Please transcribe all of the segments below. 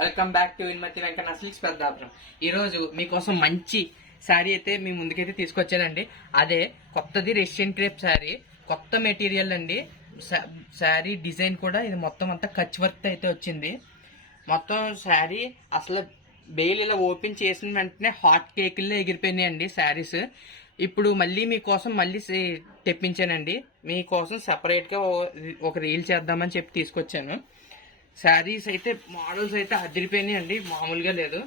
Welcome back to ఇన్మతి Venkanna silks Peddapuram. ఈరోజు మీకోసం మంచి శారీ అయితే మీ ముందుకైతే తీసుకొచ్చానండి. అదే కొత్తది రెసిడెంట్ క్రేప్ శారీ, కొత్త మెటీరియల్ అండి. శారీ డిజైన్ కూడా ఇది మొత్తం అంతా కచ్ వర్క్ అయితే వచ్చింది. మొత్తం శారీ అసలు బెయిల్ ఇలా ఓపెన్ చేసిన వెంటనే హాట్ కేకుల్లో ఎగిరిపోయినాయి అండి శారీస్. ఇప్పుడు మళ్ళీ మీకోసం మళ్ళీ తెప్పించానండి. మీకోసం సెపరేట్గా ఒక రీల్ చేద్దామని చెప్పి తీసుకొచ్చాను. శారీస్ అయితే మోడల్స్ అయితే అదిరిపోయినాయి అండి, మామూలుగా లేదు.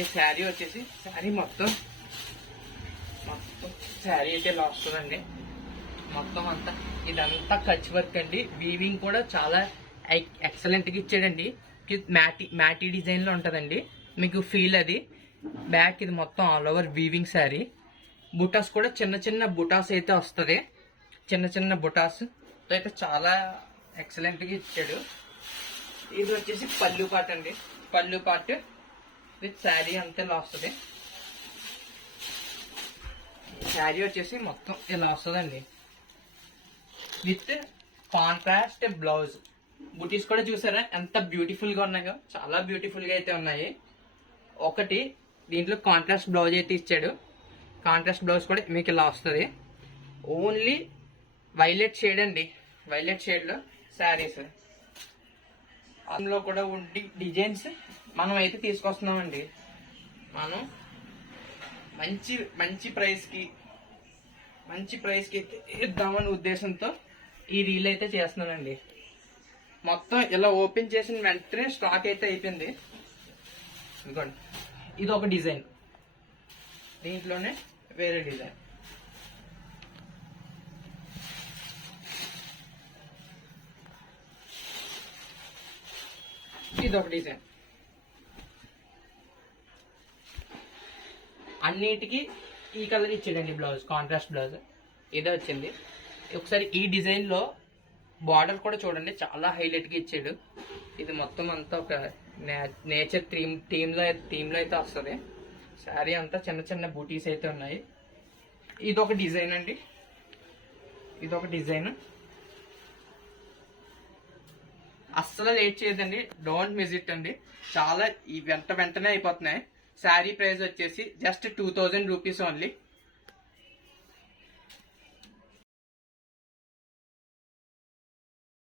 ఈ శారీ వచ్చేసి శారీ మొత్తం శారీ అయితే ఇలా వస్తుందండి. మొత్తం అంతా ఇదంతా కచ్ వర్క్ అండి. వీవింగ్ కూడా చాలా ఎక్సలెంట్గా ఇచ్చాడండి. మ్యాటీ డిజైన్లో ఉంటుందండి మీకు ఫీల్ అది. బ్యాక్ ఇది మొత్తం ఆల్ ఓవర్ వీవింగ్ శారీ. బుటాస్ కూడా చిన్న చిన్న బుటాస్ అయితే వస్తుంది. చిన్న చిన్న బుటాస్ అయితే చాలా ఎక్సలెంట్గా ఇచ్చాడు. ఇది వచ్చేసి పళ్ళు పాట అండి. పళ్ళు పాట విత్ శారీ అంతా ఇలా వస్తుంది. శారీ వచ్చేసి మొత్తం ఇలా వస్తుందండి విత్ కాంట్రాస్ట్ బ్లౌజ్. బుటీస్ కూడా చూసారా ఎంత బ్యూటిఫుల్ గా ఉన్నాయో, చాలా బ్యూటిఫుల్ గా అయితే ఉన్నాయి. ఒకటి దీంట్లో కాంట్రాస్ట్ బ్లౌజ్ అయితే ఇచ్చాడు. కాంట్రాస్ట్ బ్లౌజ్ కూడా మీకు ఇలా వస్తుంది. ఓన్లీ వైలెట్ షేడ్ అండి. వైలెట్ షేడ్ లో శారీస్ అందులో కూడా ఉండి డిజైన్స్ మనం అయితే తీసుకొస్తున్నామండి. మనం మంచి మంచి ప్రైస్కి అయితే ఇద్దామనే ఉద్దేశంతో ఈ రీల్ అయితే చేస్తున్నానండి. మొత్తం ఇలా ఓపెన్ చేసిన వెంటనే స్టాక్ అయితే అయిపోయింది. ఇదిగోండి, ఇది ఒక డిజైన్, దీంట్లోనే వేరే డిజైన్. ఇది ఒక డిజైన్. అన్నిటికీ ఈ కలర్ ఇచ్చాడండి బ్లౌజ్, కాంట్రాస్ట్ బ్లౌజ్ ఇదే వచ్చింది. ఒకసారి ఈ డిజైన్ లో బార్డర్ కూడా చూడండి, చాలా హైలైట్ గా ఇచ్చాడు. ఇది మొత్తం అంతా ఒక నేచర్ థీమ్ లో అయితే వస్తుంది. శారీ అంతా చిన్న చిన్న బూటీస్ అయితే ఉన్నాయి. ఇది ఒక డిజైన్ అండి. ఇది ఒక డిజైన్. అస్సలు లేట్ చేయదండి, డోంట్ మిస్ ఇట్ అండి. చాలా వెంటనే అయిపోతున్నాయి. శారీ ప్రైస్ వచ్చేసి జస్ట్ 2000 రూపీస్ ఓన్లీ.